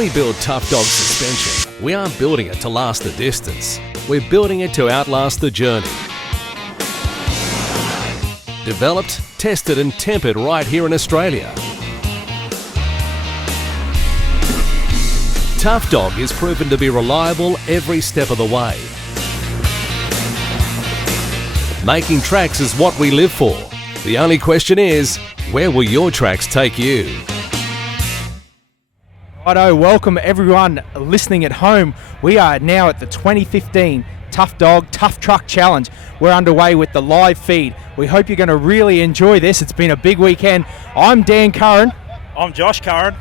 we build Tuff Dog suspension, we aren't building it to last the distance. We're building it to outlast the journey. Developed, tested and tempered right here in Australia. Tuff Dog is proven to be reliable every step of the way. Making tracks is what we live for. The only question is, where will your tracks take you? Righto, welcome everyone listening at home. We are now at the 2015 Tuff Dog Tough Truck Challenge. We're underway with the live feed. We hope you're going to really enjoy this. It's been a big weekend. I'm Dan Curran. I'm Josh Curran.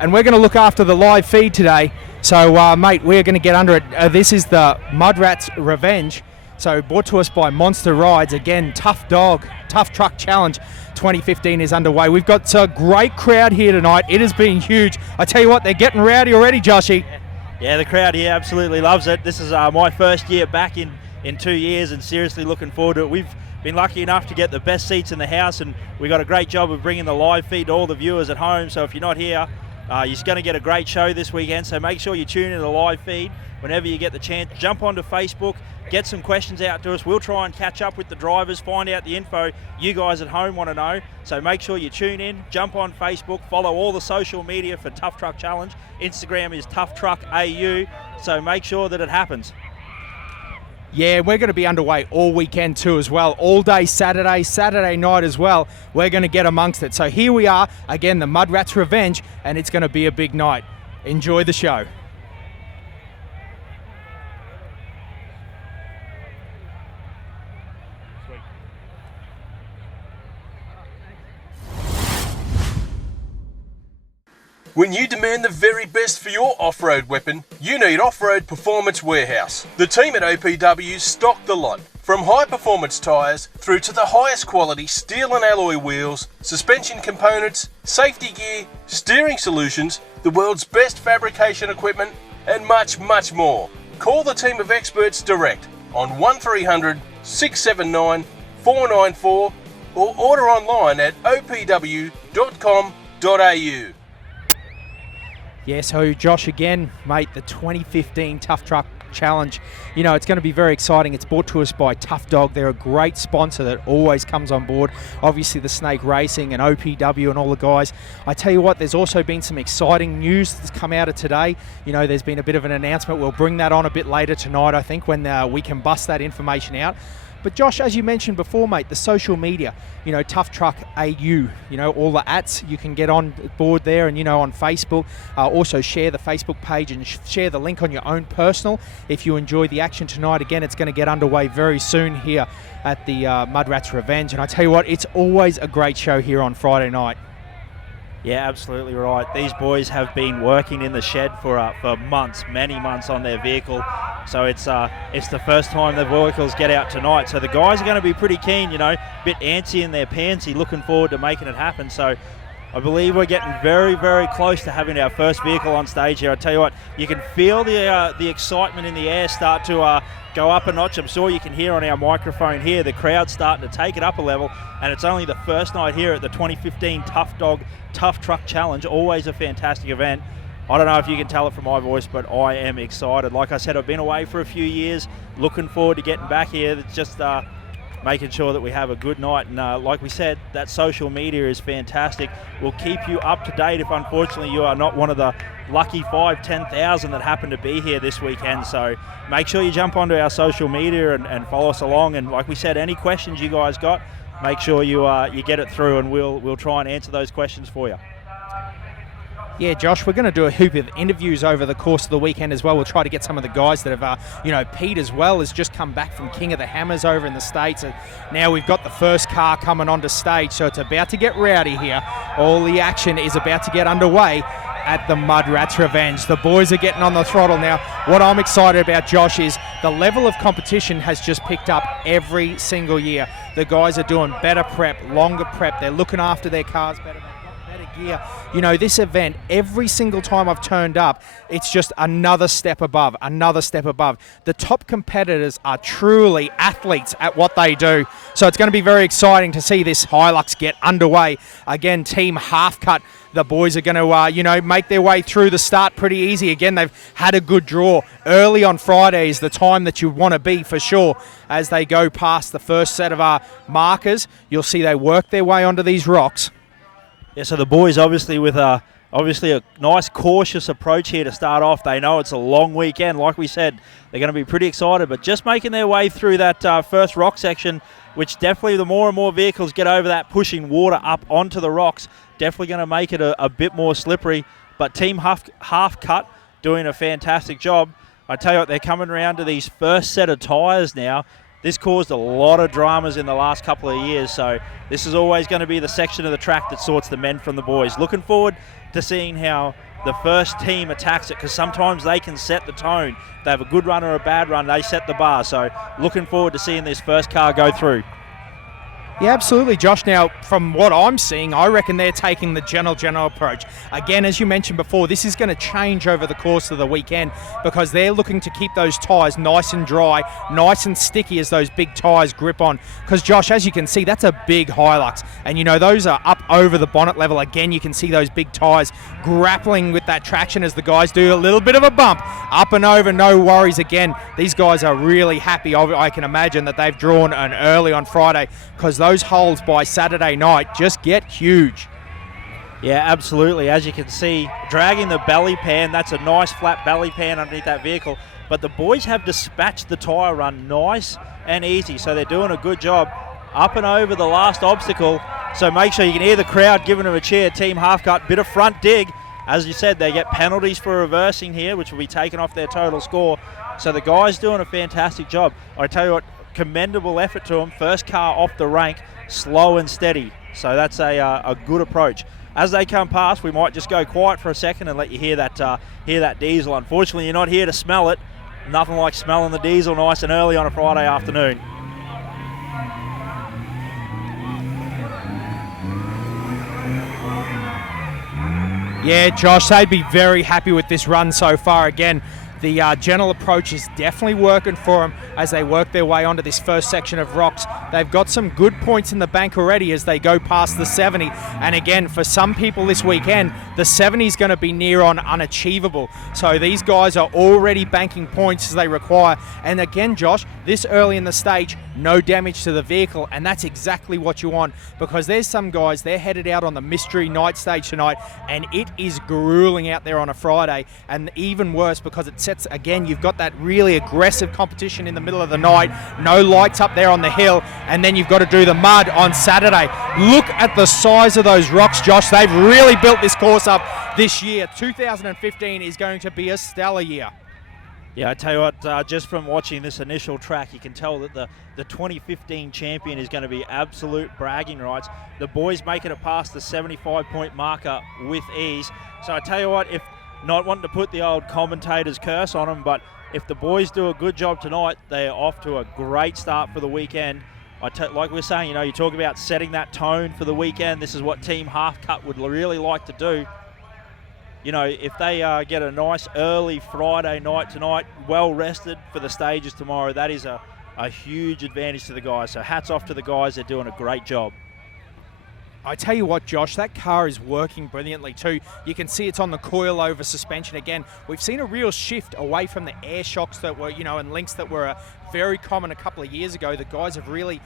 And we're going to look after the live feed today. So, mate, we're going to get under it. This is the Mudrats Revenge. So, brought to us by Monster Rides. Again, Tuff Dog Tough Truck Challenge 2015 is underway. We've got a great crowd here tonight. It has been huge. I tell you what, they're getting rowdy already, Joshy. Yeah, the crowd here absolutely loves it. This is my first year back in 2 years and seriously looking forward to it. We've been lucky enough to get the best seats in the house and we got a great job of bringing the live feed to all the viewers at home. So if you're not here, you're going to get a great show this weekend. So make sure you tune in to the live feed whenever you get the chance. Jump onto Facebook, get some questions out to us. We'll try and catch up with the drivers, find out the info you guys at home want to know. So make sure you tune in, jump on Facebook, follow all the social media for Tuff Truck Challenge. Instagram is Tuff Truck AU, so make sure that it happens. Yeah, we're going to be underway all weekend too as well. All day Saturday night as well. We're going to get amongst it. So here we are, again, the Mudrats Revenge, and it's going to be a big night. Enjoy the show. When you demand the very best for your off-road weapon, you need Off-Road Performance Warehouse. The team at OPW stock the lot, from high-performance tyres through to the highest quality steel and alloy wheels, suspension components, safety gear, steering solutions, the world's best fabrication equipment, and much, much more. Call the team of experts direct on 1300 679 494 or order online at opw.com.au. Yeah, so Josh, again, mate, the 2015 Tough Truck Challenge. You know, it's going to be very exciting. It's brought to us by Tuff Dog. They're a great sponsor that always comes on board. Obviously, the Snake Racing and OPW and all the guys. I tell you what, there's also been some exciting news that's come out of today. You know, there's been a bit of an announcement. We'll bring that on a bit later tonight, I think, when we can bust that information out. But Josh, as you mentioned before, mate, the social media, you know, Tuff Truck AU, you know, all the ats, you can get on board there and, you know, on Facebook. Also share the Facebook page and share the link on your own personal. If you enjoy the action tonight, again, it's going to get underway very soon here at the Mudrats Revenge. And I tell you what, it's always a great show here on Friday night. Yeah, absolutely right. These boys have been working in the shed for months, many months on their vehicle. So it's the first time the vehicles get out tonight. So the guys are going to be pretty keen, you know, a bit antsy in their pantsy, looking forward to making it happen. So I believe we're getting very, very close to having our first vehicle on stage here. I tell you what, you can feel the excitement in the air start to go up a notch. I'm sure you can hear on our microphone here, the crowd starting to take it up a level, and it's only the first night here at the 2015 Tuff Dog Tough Truck Challenge. Always a fantastic event. I don't know if you can tell it from my voice, but I am excited. Like I said, I've been away for a few years, looking forward to getting back here. It's just making sure that we have a good night. And like we said, that social media is fantastic. We'll keep you up to date if unfortunately you are not one of the lucky 10,000 that happen to be here this weekend. So make sure you jump onto our social media and follow us along. And like we said, any questions you guys got, make sure you get it through and we'll try and answer those questions for you. Yeah, Josh, we're going to do a heap of interviews over the course of the weekend as well. We'll try to get some of the guys that have, you know, Pete as well has just come back from King of the Hammers over in the States. And now we've got the first car coming onto stage, so it's about to get rowdy here. All the action is about to get underway at the Mudrats Revenge. The boys are getting on the throttle now. What I'm excited about, Josh, is the level of competition has just picked up every single year. The guys are doing better prep, longer prep. They're looking after their cars better. Gear. You know, this event, every single time I've turned up, it's just another step above, another step above. The top competitors are truly athletes at what they do. So it's going to be very exciting to see this Hilux get underway. Again, Team HALFCUT, the boys are going to, make their way through the start pretty easy. Again, they've had a good draw. Early on Friday is the time that you want to be for sure. As they go past the first set of markers, you'll see they work their way onto these rocks. Yeah, so the boys obviously with a nice cautious approach here to start off. They know it's a long weekend. Like we said, they're going to be pretty excited, but just making their way through that first rock section, which definitely the more and more vehicles get over that, pushing water up onto the rocks, definitely going to make it a bit more slippery. But Team HALFCUT doing a fantastic job. I tell you what, they're coming around to these first set of tyres now. This caused a lot of dramas in the last couple of years, so this is always going to be the section of the track that sorts the men from the boys. Looking forward to seeing how the first team attacks it, because sometimes they can set the tone. If they have a good run or a bad run, they set the bar. So looking forward to seeing this first car go through. Yeah, absolutely, Josh. Now, from what I'm seeing, I reckon they're taking the general approach. Again, as you mentioned before, this is going to change over the course of the weekend because they're looking to keep those tyres nice and dry, nice and sticky as those big tyres grip on. Because, Josh, as you can see, that's a big Hilux. And, those are up over the bonnet level. Again, you can see those big tyres grappling with that traction as the guys do a little bit of a bump. Up and over, no worries. Again, these guys are really happy. I can imagine that they've drawn an early on Friday because those holes by Saturday night just get huge. Yeah, absolutely. As you can see, dragging the belly pan, that's a nice flat belly pan underneath that vehicle. But the boys have dispatched the tyre run nice and easy, so they're doing a good job up and over the last obstacle. So make sure you can hear the crowd giving them a cheer. Team HALFCUT, bit of front dig. As you said, they get penalties for reversing here, which will be taken off their total score. So the guys doing a fantastic job. I tell you what, commendable effort to them. First car off the rank, slow and steady. So that's a good approach. As they come past, we might just go quiet for a second and let you hear that diesel. Unfortunately, you're not here to smell it. Nothing like smelling the diesel nice and early on a Friday afternoon. Yeah, Josh, they'd be very happy with this run so far. Again, the gentle approach is definitely working for them as they work their way onto this first section of rocks. They've got some good points in the bank already as they go past the 70. And again, for some people this weekend, the 70 is going to be near on unachievable. So these guys are already banking points as they require. And again, Josh, this early in the stage, no damage to the vehicle. And that's exactly what you want, because there's some guys, they're headed out on the mystery night stage tonight, and it is grueling out there on a Friday. And even worse, because it sets, again, you've got that really aggressive competition in the middle of the night, no lights up there on the hill, and then you've got to do the mud on Saturday. Look at the size of those rocks, Josh. They've really built this course up this year. 2015 is going to be a stellar year. Yeah, I tell you what, just from watching this initial track, you can tell that the 2015 champion is going to be absolute bragging rights. The boys making it past the 75-point marker with ease. So I tell you what, if not wanting to put the old commentator's curse on them, but if the boys do a good job tonight, they're off to a great start for the weekend. Like we're saying, you talk about setting that tone for the weekend. This is what Team HALFCUT would really like to do. If they get a nice early Friday night tonight, well rested for the stages tomorrow, that is a huge advantage to the guys. So hats off to the guys. They're doing a great job. I tell you what, Josh, that car is working brilliantly too. You can see it's on the coil-over suspension again. We've seen a real shift away from the air shocks that were, and links that were very common a couple of years ago. The guys have really,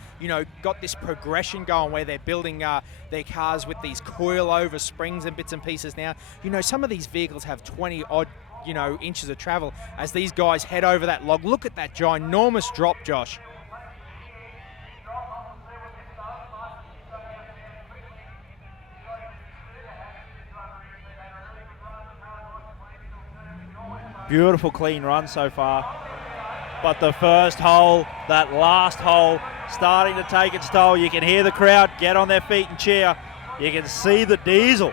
got this progression going where they're building their cars with these coil-over springs and bits and pieces now. Some of these vehicles have 20-odd, inches of travel as these guys head over that log. Look at that ginormous drop, Josh. Beautiful clean run so far. But the first hole, that last hole, starting to take its toll. You can hear the crowd get on their feet and cheer. You can see the diesel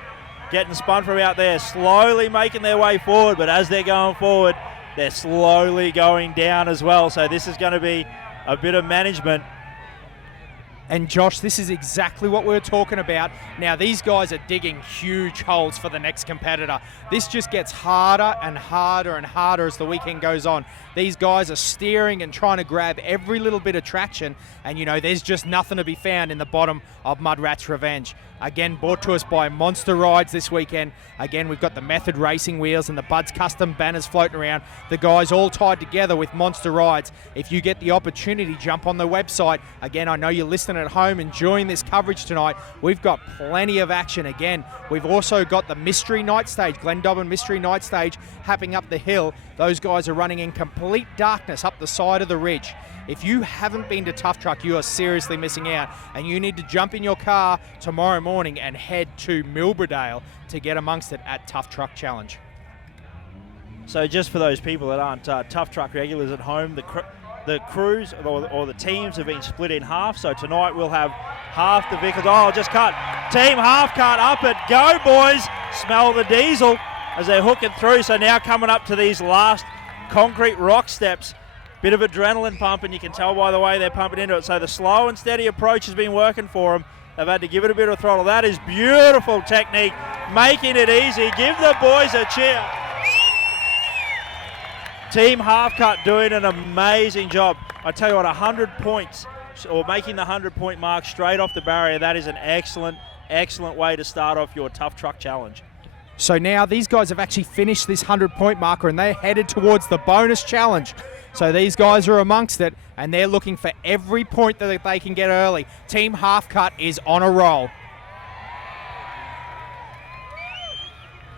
getting spun from out there, slowly making their way forward. But as they're going forward, they're slowly going down as well. So this is going to be a bit of management. And Josh, this is exactly what we're talking about. Now, these guys are digging huge holes for the next competitor. This just gets harder and harder and harder as the weekend goes on. These guys are steering and trying to grab every little bit of traction, and you know, there's just nothing to be found in the bottom of Mudrats Revenge. Again, brought to us by Monster Rides this weekend. Again, we've got the Method Racing wheels and the Bud's Custom banners floating around. The guys all tied together with Monster Rides. If you get the opportunity, jump on the website. Again, I know you're listening at home, enjoying this coverage tonight. We've got plenty of action again. We've also got the Mystery Night Stage, Glendobbin Mystery Night Stage, happening up the hill. Those guys are running in complete darkness up the side of the ridge. If you haven't been to Tuff Truck, you are seriously missing out, and you need to jump in your car tomorrow morning and head to Milberdale to get amongst it at Tuff Truck Challenge. So just for those people that aren't Tuff Truck regulars at home, the crews or the teams have been split in half. So tonight we'll have half the vehicles. Oh, just cut. Team HALFCUT up it. Go, boys. Smell the diesel as they're hooking through. So now coming up to these last concrete rock steps. Bit of adrenaline pump, and you can tell by the way they're pumping into it. So the slow and steady approach has been working for them. They've had to give it a bit of throttle. That is beautiful technique, making it easy. Give the boys a cheer. Team HALFCUT doing an amazing job. I tell you what, 100 points, or making the 100-point mark straight off the barrier, that is an excellent, excellent way to start off your Tuff Truck Challenge. So now these guys have actually finished this 100-point marker, and they're headed towards the bonus challenge. So these guys are amongst it, and they're looking for every point that they can get early. Team HALFCUT is on a roll.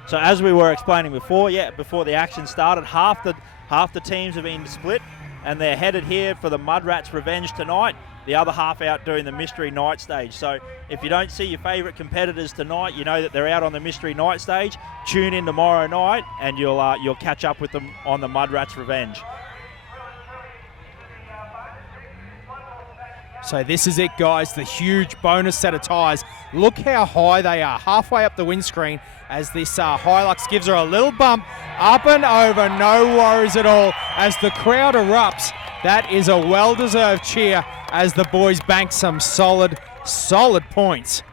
So as we were explaining before, before the action started, half the teams have been split, and they're headed here for the Mudrats Revenge tonight. The other half out doing the Mystery Night Stage. So if you don't see your favourite competitors tonight, you know that they're out on the Mystery Night Stage. Tune in tomorrow night, and you'll catch up with them on the Mudrats Revenge. So this is it, guys, the huge bonus set of tyres. Look how high they are, halfway up the windscreen, as this Hilux gives her a little bump, up and over, no worries at all, as the crowd erupts. That is a well-deserved cheer as the boys bank some solid points.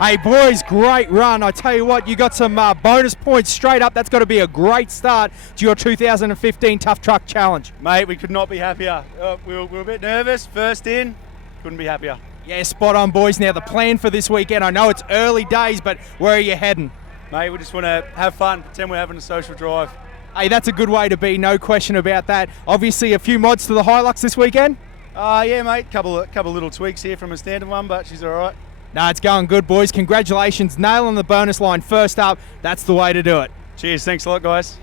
Hey boys, great run. I tell you what, you got some bonus points straight up. That's got to be a great start to your 2015 Tuff Truck Challenge. Mate, we could not be happier. We were a bit nervous, first in, couldn't be happier. Yeah, spot on, boys. Now the plan for this weekend, I know it's early days, but where are you heading? Mate, we just want to have fun, pretend we're having a social drive. Hey, that's a good way to be, no question about that. Obviously a few mods to the Hilux this weekend? Yeah, mate, couple little tweaks here from a standard one, but she's all right. No, it's going good, boys. Congratulations. Nailing the bonus line first up. That's the way to do it. Cheers, thanks a lot, guys.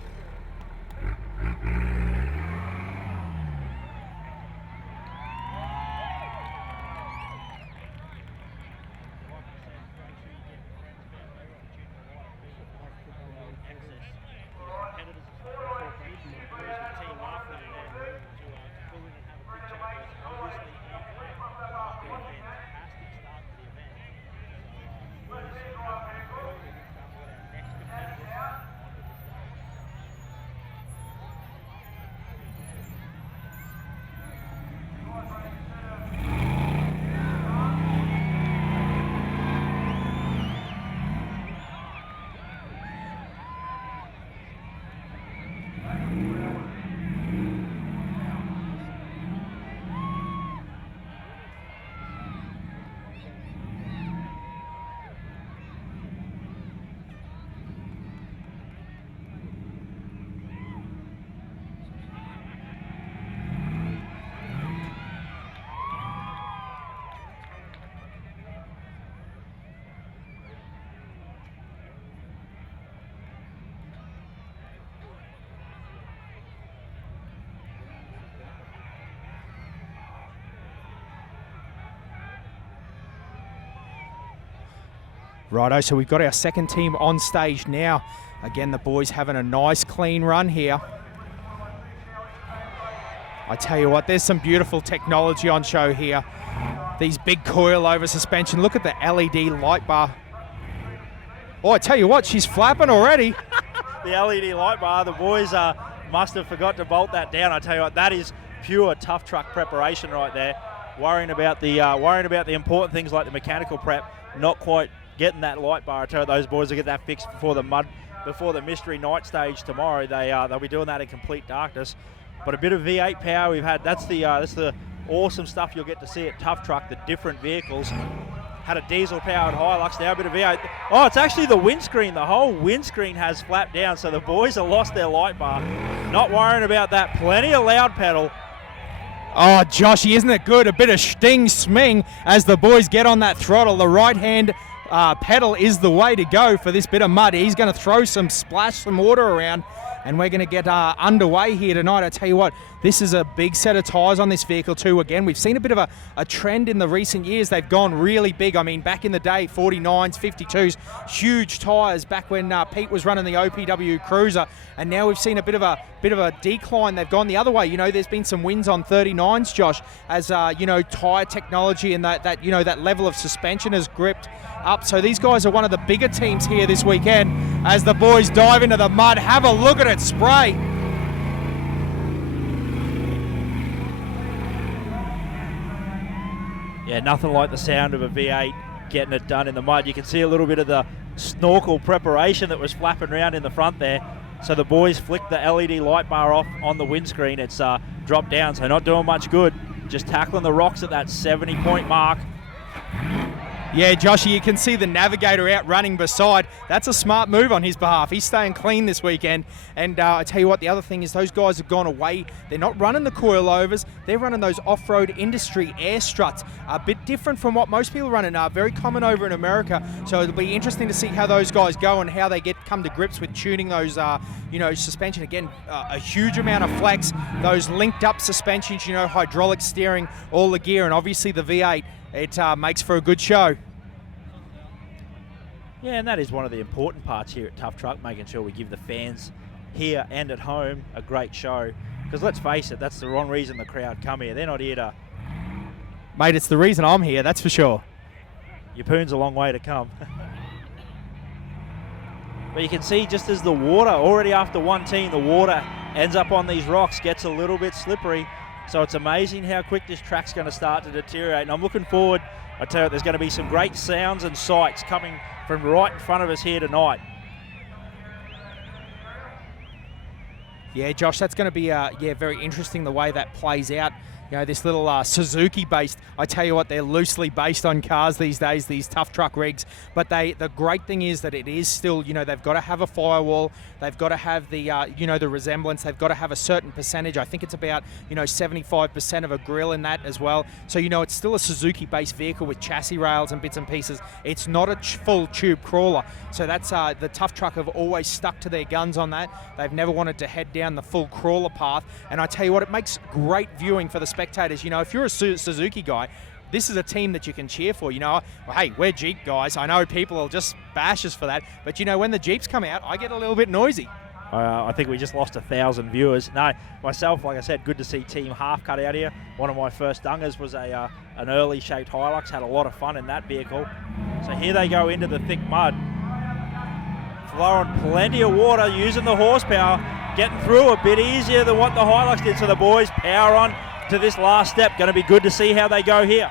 Righto, so we've got our second team on stage now. Again, the boys having a nice clean run here. I tell you what, there's some beautiful technology on show here. These big coil-over suspension. Look at the LED light bar. Oh, I tell you what, she's flapping already. The LED light bar, the boys must have forgot to bolt that down. I tell you what, that is pure tough truck preparation right there. Worrying about the important things like the mechanical prep, not quite getting that light bar. I tell you, those boys will get that fixed before the mystery night stage tomorrow. They'll be doing that in complete darkness. But a bit of V8 power we've had. That's the awesome stuff you'll get to see at Tough Truck. The different vehicles had a diesel-powered Hilux. Now a bit of V8. Oh, it's actually the windscreen. The whole windscreen has flapped down, so the boys have lost their light bar. Not worrying about that. Plenty of loud pedal. Oh, Joshy, isn't it good? A bit of sting sming as the boys get on that throttle. The right-hand pedal is the way to go for this bit of mud. He's going to throw splash some water around, and we're going to get underway here tonight. I tell you what, this is a big set of tyres on this vehicle too. Again, we've seen a bit of a trend in the recent years. They've gone really big. I mean, back in the day, 49s, 52s, huge tyres back when Pete was running the OPW Cruiser, and now we've seen a bit of a decline. They've gone the other way. You know, there's been some wins on 39s, Josh, as tyre technology and that level of suspension has gripped up. So these guys are one of the bigger teams here this weekend as the boys dive into the mud. Have a look at it spray. Yeah, nothing like the sound of a V8 getting it done in the mud. You can see a little bit of the snorkel preparation that was flapping around in the front there. So the boys flicked the LED light bar off on the windscreen. It's dropped down, so not doing much good. Just tackling the rocks at that 70-point mark. Yeah, Joshy, you can see the navigator out running beside. That's a smart move on his behalf. He's staying clean this weekend. And I tell you what, the other thing is those guys have gone away. They're not running the coilovers. They're running those off-road industry air struts. A bit different from what most people run in. Very common over in America. So it'll be interesting to see how those guys go and how they come to grips with tuning those, suspension. Again, a huge amount of flex. Those linked-up suspensions, hydraulic steering, all the gear, and obviously the V8. It makes for a good show. Yeah, and that is one of the important parts here at Tough Truck, making sure we give the fans here and at home a great show. Because let's face it, that's the wrong reason the crowd come here. They're not here to... Mate, it's the reason I'm here, that's for sure. Your poon's a long way to come. But you can see just as the water, already after one team, the water ends up on these rocks, gets a little bit slippery. So it's amazing how quick this track's going to start to deteriorate. And I'm looking forward, I tell you, there's going to be some great sounds and sights coming from right in front of us here tonight. Yeah, Josh, that's going to be very interesting the way that plays out. This little Suzuki-based, I tell you what, they're loosely based on cars these days, these Tough Truck rigs. But the great thing is that it is still, they've got to have a firewall. They've got to have the, the resemblance. They've got to have a certain percentage. I think it's about, 75% of a grill in that as well. So, it's still a Suzuki-based vehicle with chassis rails and bits and pieces. It's not a full tube crawler. So that's, the Tough Truck have always stuck to their guns on that. They've never wanted to head down the full crawler path. And I tell you what, it makes great viewing for the spectators. If you're a Suzuki guy, this is a team that you can cheer for. Hey, we're Jeep guys. I know people will just bash us for that, but when the Jeeps come out, I get a little bit noisy. I think we just lost 1,000 viewers. No, myself, like I said, good to see Team HALFCUT out here. One of my first dungers was an early shaped Hilux. Had a lot of fun in that vehicle. So here they go into the thick mud, flowing plenty of water, using the horsepower, getting through a bit easier than what the Hilux did. So the boys power on to this last step. Going to be good to see how they go here.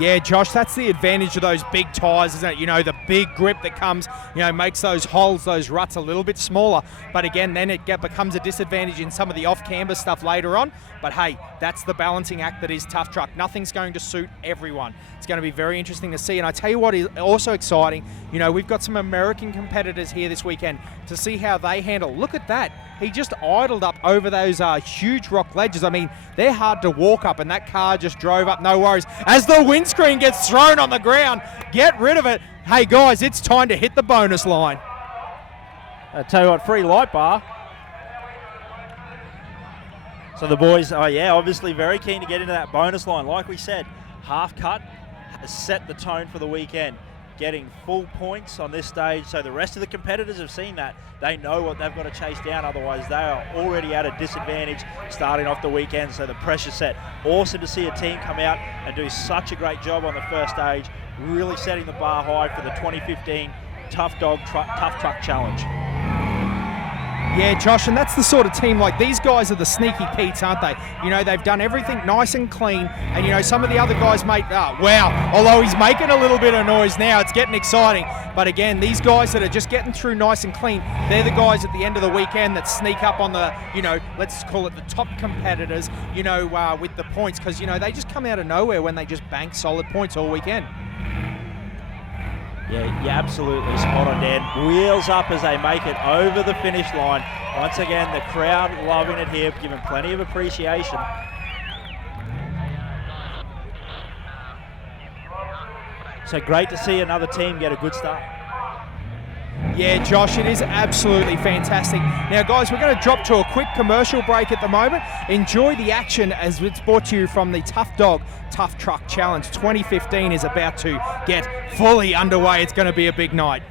Yeah, Josh, that's the advantage of those big tyres, isn't it? The big grip that comes, makes those holes, those ruts a little bit smaller. But again, then it becomes a disadvantage in some of the off-camber stuff later on. But hey, that's the balancing act that is Tough Truck. Nothing's going to suit everyone. It's going to be very interesting to see. And I tell you what is also exciting, we've got some American competitors here this weekend to see how they handle. Look at that. He just idled up over those huge rock ledges. I mean, they're hard to walk up, and that car just drove up, no worries. As the windscreen gets thrown on the ground, get rid of it. Hey, guys, it's time to hit the bonus line. I tell you what, free light bar. So the boys, obviously very keen to get into that bonus line. Like we said, HALFCUT has set the tone for the weekend. getting full points on this stage, so the rest of the competitors have seen that. They know what they've got to chase down, otherwise they are already at a disadvantage starting off the weekend, so the pressure's set. Awesome to see a team come out and do such a great job on the first stage, really setting the bar high for the 2015 Tough Truck Challenge. Yeah, Josh, and that's the sort of team, like, these guys are the sneaky Pete's, aren't they? You know, they've done everything nice and clean, and, you know, some of the other guys, mate, wow, although he's making a little bit of noise now, it's getting exciting. But again, these guys that are just getting through nice and clean, they're the guys at the end of the weekend that sneak up on the, you know, let's call it the top competitors, you know, with the points, because, you know, they just come out of nowhere when they just bank solid points all weekend. Yeah, you're absolutely spot on, Dan. Wheels up as they make it over the finish line. Once again, the crowd loving it here, giving plenty of appreciation. So great to see another team get a good start. Yeah, Josh, it is absolutely fantastic. Now, guys, we're going to drop to a quick commercial break at the moment. Enjoy the action as it's brought to you from the Tough Truck Challenge 2015 is about to get fully underway. It's going to be a big night.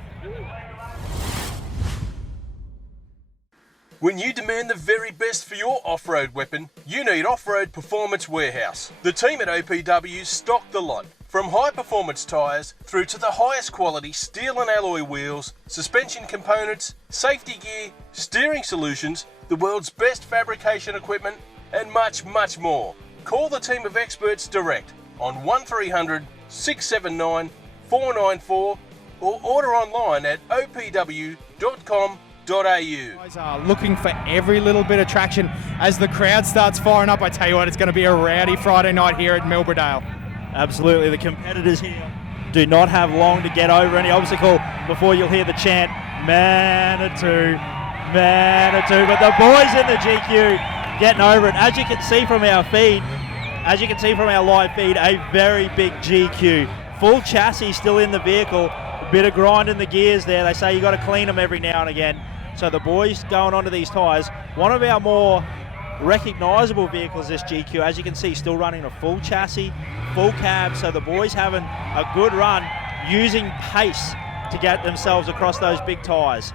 When you demand the very best for your off-road weapon, you need Off-Road Performance Warehouse. The team at OPW stock the lot. From high-performance tyres through to the highest quality steel and alloy wheels, suspension components, safety gear, steering solutions, the world's best fabrication equipment, and much, much more. Call the team of experts direct on 1300 679 494 or order online at opw.com.au. Guys are looking for every little bit of traction as the crowd starts firing up. I tell you what, it's going to be a rowdy Friday night here at Milbrodale. Absolutely, the competitors here do not have long to get over any obstacle before you'll hear the chant, Manitou, Manitou. But the boys in the GQ getting over it. As you can see from our feed, as you can see from our live feed, a very big GQ. Full chassis still in the vehicle, a bit of grind in the gears there. They say you got to clean them every now and again. So the boys going onto these tyres, one of our more recognisable vehicles, this GQ, as you can see, still running a full chassis, full cab, so the boys having a good run using pace to get themselves across those big tyres.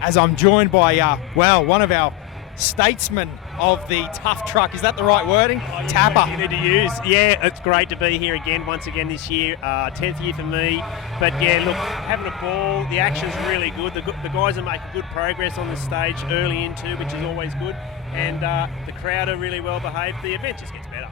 As I'm joined by, one of our statesmen of the Tough Truck. Is that the right wording? Tapper. You need to use. Yeah, it's great to be here once again this year. 10th year for me. But yeah, look, having a ball, the action's really good. The guys are making good progress on the stage early into, which is always good. And the crowd are really well behaved. The event just gets better.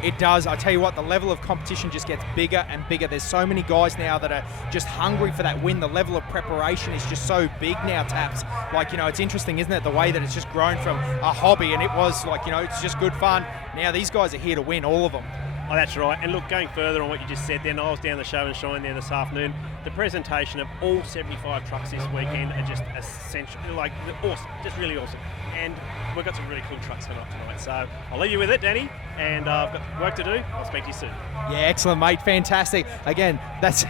It does. I tell you what, the level of competition just gets bigger and bigger. There's so many guys now that are just hungry for that win. The level of preparation is just so big now, Taps. Like, you know, it's interesting, isn't it? The way that it's just grown from a hobby and it was like, you know, it's just good fun. Now these guys are here to win, all of them. Oh, that's right. And look, going further on what you just said then, I was down the Show and Shine there this afternoon. The presentation of all 75 trucks this weekend are just essential, like awesome, just really awesome. And we've got some really cool trucks coming up tonight. So I'll leave you with it, Danny, and I've got work to do. I'll speak to you soon. Yeah, excellent, mate. Fantastic. Again, that's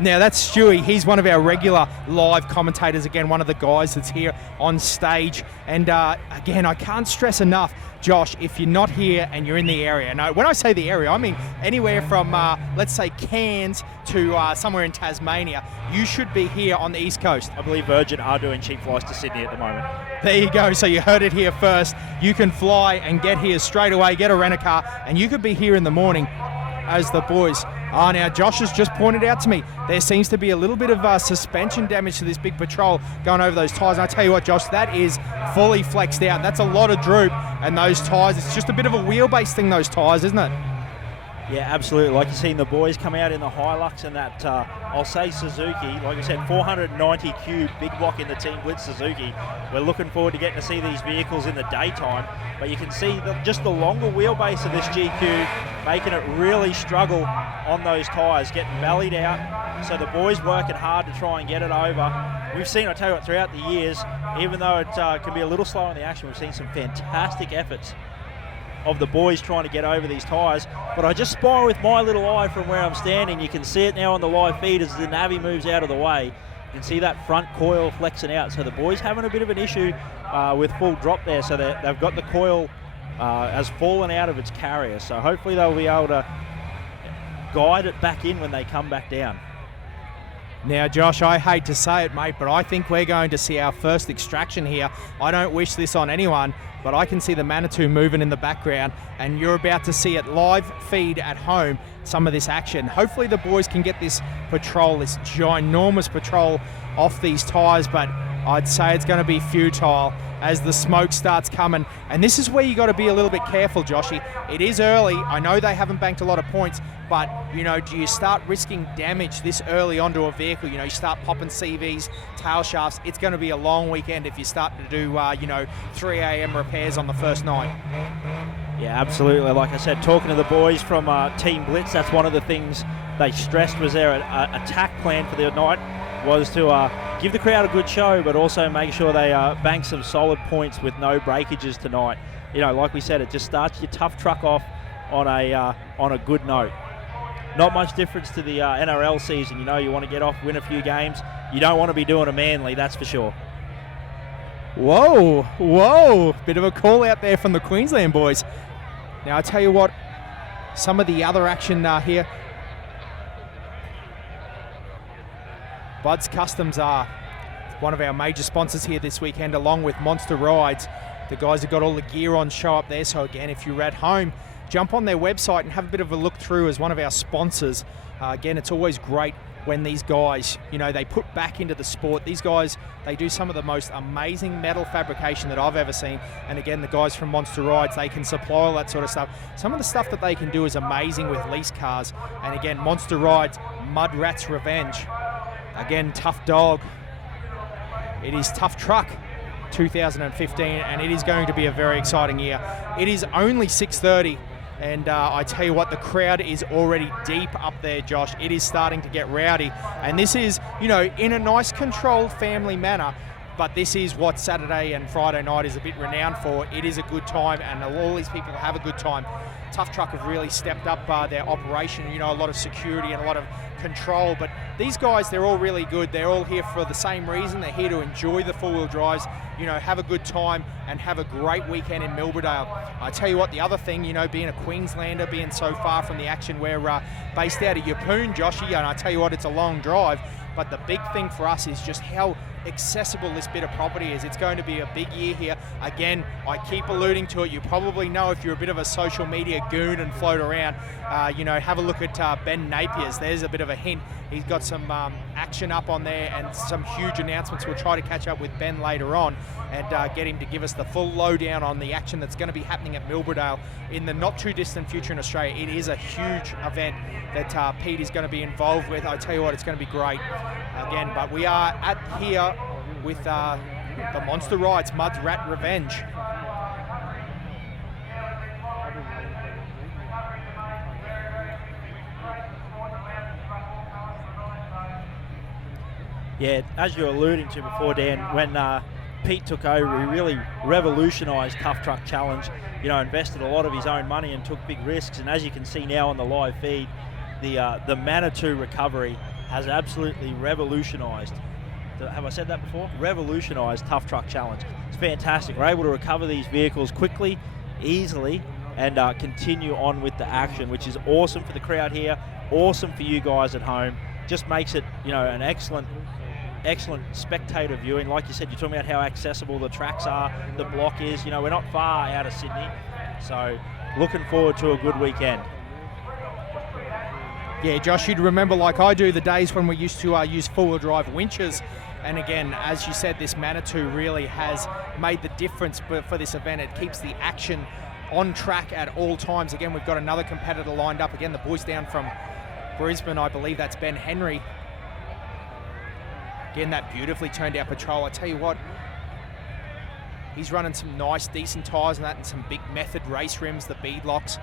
now that's Stewie. He's one of our regular live commentators. Again, one of the guys that's here on stage. And again, I can't stress enough, Josh, if you're not here and you're in the area. Now, when I say the area, I mean anywhere from, let's say, Cairns to somewhere in Tasmania. You should be here on the East Coast. I believe Virgin are doing cheap flights to Sydney at the moment. There you go. So you heard it here first. You can fly and get here straight away, get a rent-a-car, and you could be here in the morning as the boys are. Now, Josh has just pointed out to me there seems to be a little bit of suspension damage to this big patrol going over those tyres. And I tell you what, Josh, that is fully flexed out. That's a lot of droop, and those tyres, it's just a bit of a wheelbase thing, those tyres, isn't it? Yeah, absolutely. Like you've seen the boys come out in the Hilux and that, I'll say Suzuki, like I said, 490 cube, big block in the Team Blitz Suzuki. We're looking forward to getting to see these vehicles in the daytime, but you can see just the longer wheelbase of this GQ making it really struggle on those tyres, getting bellied out. So the boys working hard to try and get it over. We've seen, I tell you what, throughout the years, even though it can be a little slow in the action, we've seen some fantastic efforts of the boys trying to get over these tyres. But I just spy with my little eye from where I'm standing. You can see it now on the live feed as the Navi moves out of the way. You can see that front coil flexing out. So the boys having a bit of an issue with full drop there. So they've got the coil has fallen out of its carrier. So hopefully they'll be able to guide it back in when they come back down. Now, Josh, I hate to say it, mate, but I think we're going to see our first extraction here. I don't wish this on anyone, but I can see the Manitou moving in the background, and you're about to see it live feed at home, some of this action. Hopefully the boys can get this patrol, this ginormous patrol off these tyres, but I'd say it's going to be futile as the smoke starts coming. And this is where you got to be a little bit careful, Joshy. It is early. I know they haven't banked a lot of points, but, you know, do you start risking damage this early onto a vehicle? You know, you start popping CVs, tail shafts. It's going to be a long weekend if you start to do, 3 a.m. repairs on the first night. Yeah, absolutely. Like I said, talking to the boys from Team Blitz, that's one of the things they stressed was their attack plan for the night was to give the crowd a good show, but also make sure they bank some solid points with no breakages tonight. You know, like we said, it just starts your tough truck off on a good note. Not much difference to the NRL season. You know, you want to get off, win a few games. You don't want to be doing a Manly, that's for sure. Whoa. Bit of a call out there from the Queensland boys. Now, I tell you what, some of the other action here. Bud's Customs are one of our major sponsors here this weekend, along with Monster Rides. The guys have got all the gear on show up there. So again, if you're at home, jump on their website and have a bit of a look through as one of our sponsors. Again, it's always great when these guys, you know, they put back into the sport. These guys, they do some of the most amazing metal fabrication that I've ever seen. And again, the guys from Monster Rides, they can supply all that sort of stuff. Some of the stuff that they can do is amazing with lease cars. And again, Monster Rides, Mudrats Revenge. Again, Tough Dog. It is Tough Truck 2015, and it is going to be a very exciting year. It is only 6:30. And I tell you what, the crowd is already deep up there, Josh. It is starting to get rowdy. And this is, you know, in a nice controlled family manner, but this is what Saturday and Friday night is a bit renowned for. It is a good time, and all these people have a good time. Tough Truck have really stepped up their operation, you know, a lot of security and a lot of control. But these guys, they're all really good. They're all here for the same reason. They're here to enjoy the four-wheel drives, you know, have a good time and have a great weekend in Milberdale. I tell you what, the other thing, you know, being a Queenslander, being so far from the action, we're based out of Yeppoon, Joshy, and I tell you what, it's a long drive. But the big thing for us is just how accessible this bit of property is. It's going to be a big year here. Again, I keep alluding to it. You probably know if you're a bit of a social media goon and float around, have a look at Ben Napier's. There's a bit of a hint. He's got some action up on there and some huge announcements. We'll try to catch up with Ben later on and get him to give us the full lowdown on the action that's going to be happening at Milberdale in the not too distant future in Australia. It is a huge event that Pete is going to be involved with. I tell you what, it's going to be great. Again, but we are here with the Monster Rides Mudrat Revenge. Yeah, as you were alluding to before, Dan, when Pete took over, he really revolutionised Tough Truck Challenge. You know, invested a lot of his own money and took big risks. And as you can see now on the live feed, the Manitou recovery has absolutely revolutionised. Have I said that before? Revolutionised Tough Truck Challenge. It's fantastic. We're able to recover these vehicles quickly, easily, and continue on with the action, which is awesome for the crowd here, awesome for you guys at home. Just makes it, you know, an excellent spectator viewing. Like you said, you're talking about how accessible the tracks are, the block is. You know, we're not far out of Sydney, so looking forward to a good weekend. Yeah, Josh, you'd remember, like I do, the days when we used to use four-wheel drive winches. And again, as you said, this Manitou really has made the difference for this event. It keeps the action on track at all times. Again, we've got another competitor lined up. Again, the boys down from Brisbane, I believe that's Ben Henry. Again, that beautifully turned out patrol. I tell you what, he's running some nice, decent tyres and that, and some big Method race rims, the bead locks.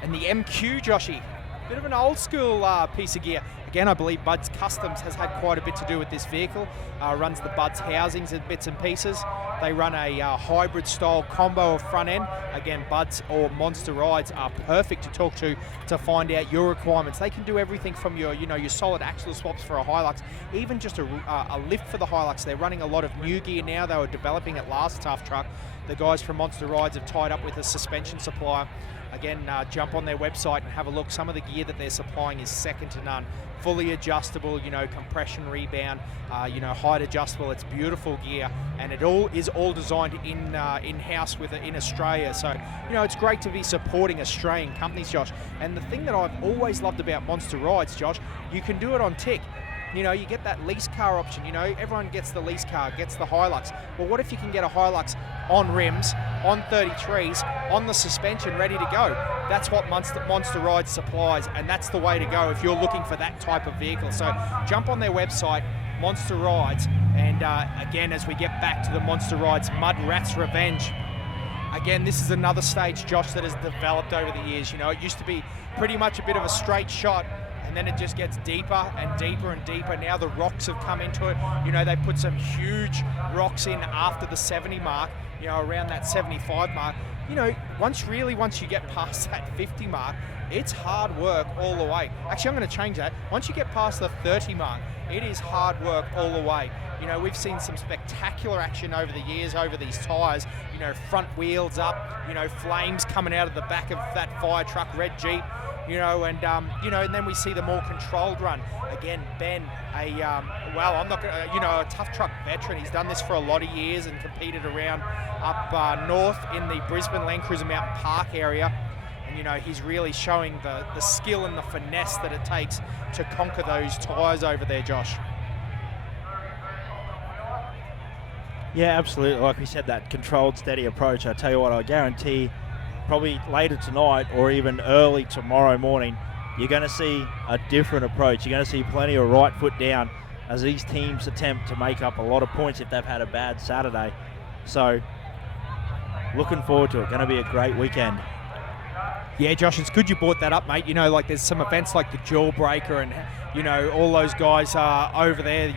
And the MQ, Joshy, bit of an old school piece of gear. Again, I believe Bud's Customs has had quite a bit to do with this vehicle. Runs the Bud's housings and bits and pieces. They run a hybrid style combo of front end. Again, Bud's or Monster Rides are perfect to talk to find out your requirements. They can do everything from your solid axle swaps for a Hilux, even just a lift for the Hilux. They're running a lot of new gear now. They were developing it last Tough Truck. The guys from Monster Rides have tied up with a suspension supplier. Again, jump on their website and have a look. Some of the gear that they're supplying is second to none. Fully adjustable, compression rebound, height adjustable. It's beautiful gear, and it is all designed in-house in Australia. So, it's great to be supporting Australian companies, Josh. And the thing that I've always loved about Monster Rides, Josh, you can do it on tick. You get that lease car option. Everyone gets the lease car, gets the Hilux. Well, what if you can get a Hilux on rims, on 33s, on the suspension, ready to go? That's what Monster Rides supplies, and that's the way to go if you're looking for that type of vehicle. So jump on their website, Monster Rides, and again, as we get back to the Monster Rides Mudrats Revenge, again, this is another stage, Josh, that has developed over the years. It used to be pretty much a bit of a straight shot, and then it just gets deeper and deeper and deeper. Now the rocks have come into it. They put some huge rocks in after the 70 mark, around that 75 mark. Once you get past that 50 mark, it's hard work all the way. Actually, I'm going to change that. Once you get past the 30 mark, it is hard work all the way. We've seen some spectacular action over the years over these tyres. Front wheels up, flames coming out of the back of that fire truck, red Jeep. And then we see the more controlled run. Again, Ben, a Tough Truck veteran. He's done this for a lot of years and competed around up north in the Brisbane Land Cruiser Mountain Park area. And, he's really showing the skill and the finesse that it takes to conquer those tyres over there, Josh. Yeah, absolutely. Like we said, that controlled, steady approach. I tell you what, I guarantee probably later tonight or even early tomorrow morning, you're going to see a different approach. You're going to see plenty of right foot down as these teams attempt to make up a lot of points if they've had a bad Saturday. So, looking forward to it. Going to be a great weekend. Yeah, Josh, it's good you brought that up, mate. There's some events like the Jawbreaker and, all those guys are over there,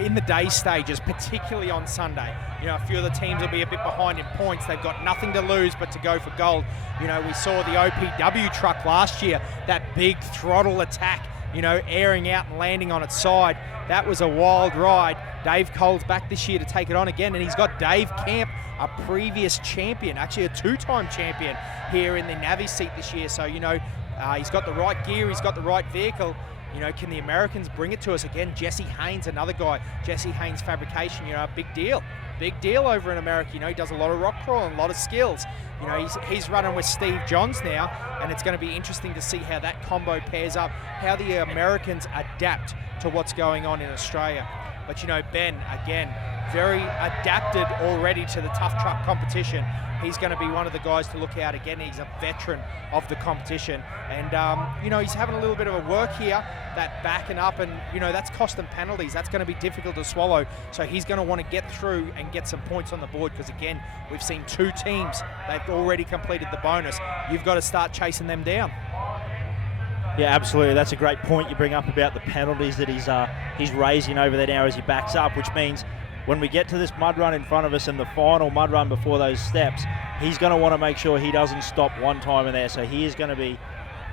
in the day stages, particularly on Sunday. A few of the teams will be a bit behind in points. They've got nothing to lose but to go for gold. We saw the OPW truck last year, that big throttle attack, airing out and landing on its side. That was a wild ride. Dave Cole's back this year to take it on again, and he's got Dave Camp, a previous champion, actually a two-time champion here in the Navi seat this year. So, he's got the right gear, he's got the right vehicle. Can the Americans bring it to us again? Jessie Haynes, another guy. Jessie Haynes Fabrication, a big deal. Big deal over in America. He does a lot of rock crawling, a lot of skills. He's running with Steve Johns now, and it's going to be interesting to see how that combo pairs up, how the Americans adapt to what's going on in Australia. But, Ben, again, very adapted already to the Tough Truck competition. He's going to be one of the guys to look out again. He's a veteran of the competition. And, he's having a little bit of a work here, that backing up, and, that's costing penalties. That's going to be difficult to swallow. So he's going to want to get through and get some points on the board because, again, we've seen two teams. They've already completed the bonus. You've got to start chasing them down. Yeah, absolutely. That's a great point you bring up about the penalties that he's raising over there now as he backs up, which means when we get to this mud run in front of us and the final mud run before those steps, he's going to want to make sure he doesn't stop one time in there. So he is going to be,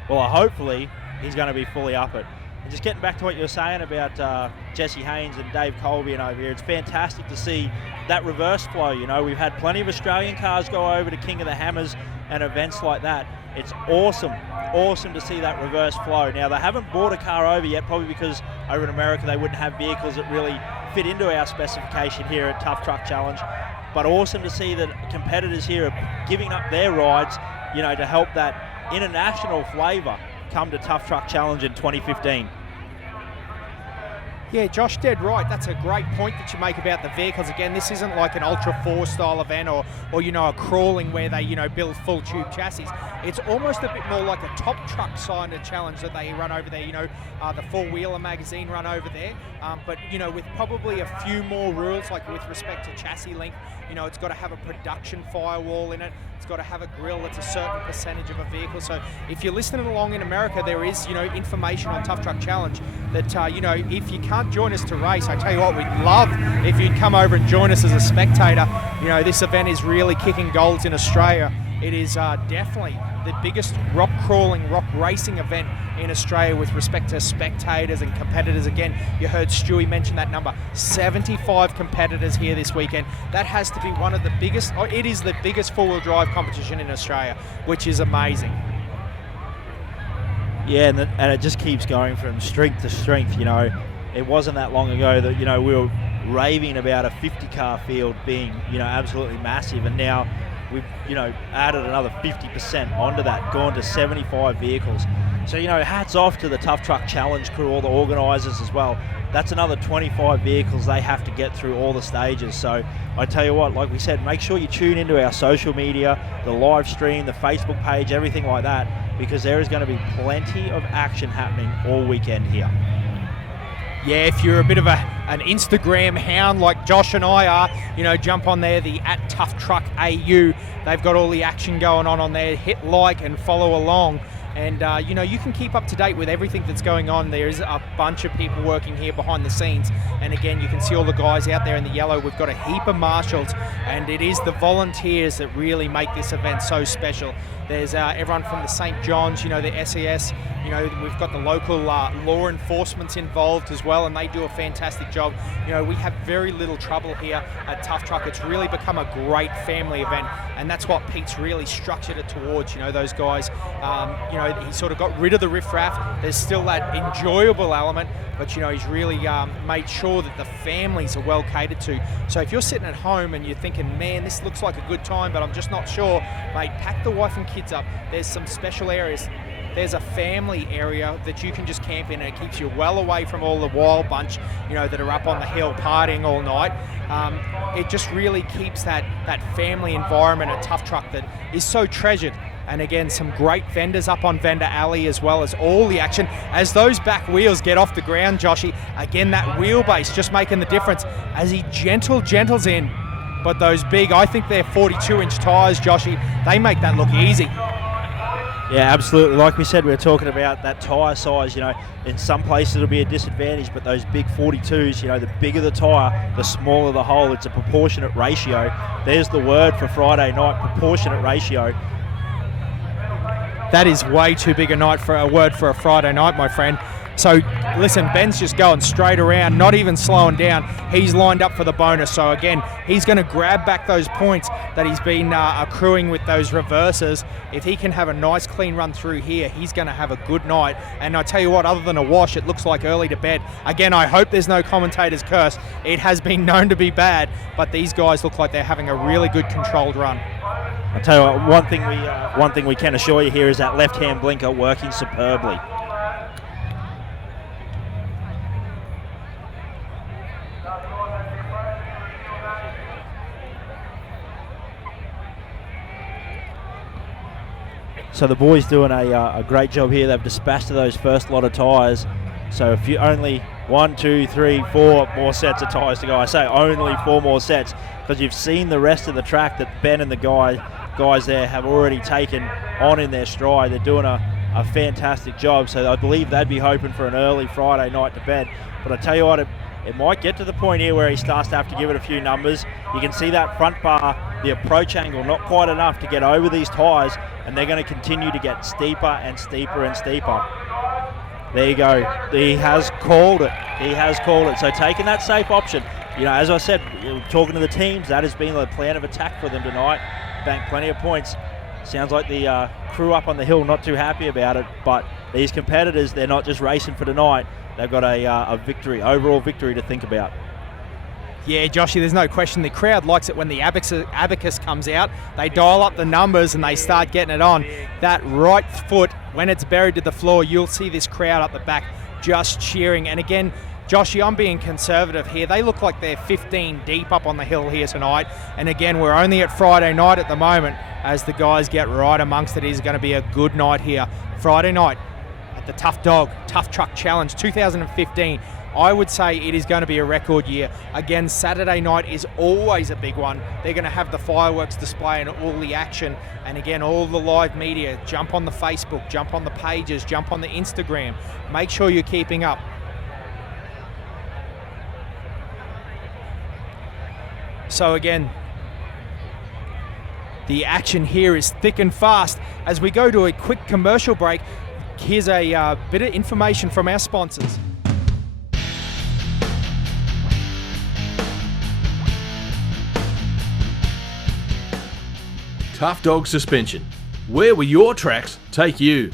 hopefully, he's going to be fully up it. And just getting back to what you were saying about Jessie Haynes and Dave Cole being over here, it's fantastic to see that reverse flow. We've had plenty of Australian cars go over to King of the Hammers and events like that. It's awesome to see that reverse flow. Now, they haven't brought a car over yet, probably because over in America they wouldn't have vehicles that really fit into our specification here at Tough Truck Challenge. But awesome to see that competitors here are giving up their rides, to help that international flavour come to Tough Truck Challenge in 2015. Yeah, Josh, dead right. That's a great point that you make about the vehicles. Again, this isn't like an Ultra 4 style event or a crawling where they, build full tube chassis. It's almost a bit more like a top truck kind of challenge that they run over there. The four-wheeler magazine run over there. But, with probably a few more rules, like with respect to chassis length, it's got to have a production firewall in it. It's got to have a grill that's a certain percentage of a vehicle. So if you're listening along in America, there is, information on Tuff Truck Challenge that, if you can't join us to race, I tell you what, we'd love if you'd come over and join us as a spectator. This event is really kicking goals in Australia. It is definitely the biggest rock crawling, rock racing event in Australia with respect to spectators and competitors. Again, you heard Stewie mention that number, 75 competitors here this weekend. That has to be one of the biggest, it is the biggest four-wheel drive competition in Australia, which is amazing. Yeah, and it just keeps going from strength to strength. It wasn't that long ago that, we were raving about a 50-car field being, absolutely massive, and now we've, added another 50% onto that, gone to 75 vehicles. So, hats off to the Tuff Truck Challenge crew, all the organisers as well. That's another 25 vehicles they have to get through all the stages. So I tell you what, like we said, make sure you tune into our social media, the live stream, the Facebook page, everything like that, because there is going to be plenty of action happening all weekend here. Yeah, if you're a bit of an Instagram hound like Josh and I are, jump on there, the @TuffTruckAU. They've got all the action going on there. Hit like and follow along. And, you can keep up to date with everything that's going on. There's a bunch of people working here behind the scenes. And again, you can see all the guys out there in the yellow. We've got a heap of marshals, and it is the volunteers that really make this event so special. There's everyone from the St. John's, the SES. We've got the local law enforcement involved as well, and they do a fantastic job. We have very little trouble here at Tuff Truck. It's really become a great family event, and that's what Pete's really structured it towards. Those guys, he sort of got rid of the riffraff. There's still that enjoyable element, but he's really made sure that the families are well catered to. So if you're sitting at home and you're thinking, man, this looks like a good time, but I'm just not sure, mate, pack the wife and kids up. There's some special areas. There's a family area that you can just camp in, and it keeps you well away from all the wild bunch, that are up on the hill partying all night. It just really keeps that family environment at Tuff Truck that is so treasured. And again, some great vendors up on Vendor Alley, as well as all the action. As those back wheels get off the ground, Joshy, again, that wheelbase just making the difference as he gentles in. But those big, I think they're 42-inch tyres, Joshy, they make that look easy. Yeah, absolutely. Like we said, we were talking about that tyre size. In some places it'll be a disadvantage, but those big 42s, the bigger the tyre, the smaller the hole. It's a proportionate ratio. There's the word for Friday night, proportionate ratio. That is way too big a word for a Friday night, my friend. So, listen, Ben's just going straight around, not even slowing down. He's lined up for the bonus. So, again, he's going to grab back those points that he's been accruing with those reverses. If he can have a nice, clean run through here, he's going to have a good night. And I tell you what, other than a wash, it looks like early to bed. Again, I hope there's no commentator's curse. It has been known to be bad, but these guys look like they're having a really good controlled run. I tell you what, one thing we can assure you here is that left-hand blinker working superbly. So the boys doing a great job here. They've dispatched those first lot of tyres. So if you only 1, 2, 3, 4 more sets of tyres to go. I say only 4 more sets because you've seen the rest of the track that Ben and the guys there have already taken on in their stride. They're doing a fantastic job. So I believe they'd be hoping for an early Friday night to bed. But I tell you what, it might get to the point here where he starts to have to give it a few numbers. You can see that front bar, the approach angle, not quite enough to get over these tyres, and they're going to continue to get steeper and steeper and steeper. There you go. He has called it. So taking that safe option. As I said, talking to the teams, that has been the plan of attack for them tonight. Banked plenty of points. Sounds like the crew up on the hill not too happy about it, but these competitors, they're not just racing for tonight. They've got a victory, overall victory to think about. Yeah, Joshy, there's no question. The crowd likes it when the abacus comes out. They dial up the numbers and they start getting it on. That right foot, when it's buried to the floor, you'll see this crowd up the back just cheering. And again, Joshy, I'm being conservative here. They look like they're 15 deep up on the hill here tonight. And again, we're only at Friday night at the moment as the guys get right amongst it. It is going to be a good night here. Friday night at the Tough Truck Challenge 2015. I would say it is going to be a record year. Again, Saturday night is always a big one. They're going to have the fireworks display and all the action. And again, all the live media. Jump on the Facebook, jump on the pages, jump on the Instagram. Make sure you're keeping up. So again, the action here is thick and fast. As we go to a quick commercial break, here's a bit of information from our sponsors. Tough Dog Suspension. Where will your tracks take you?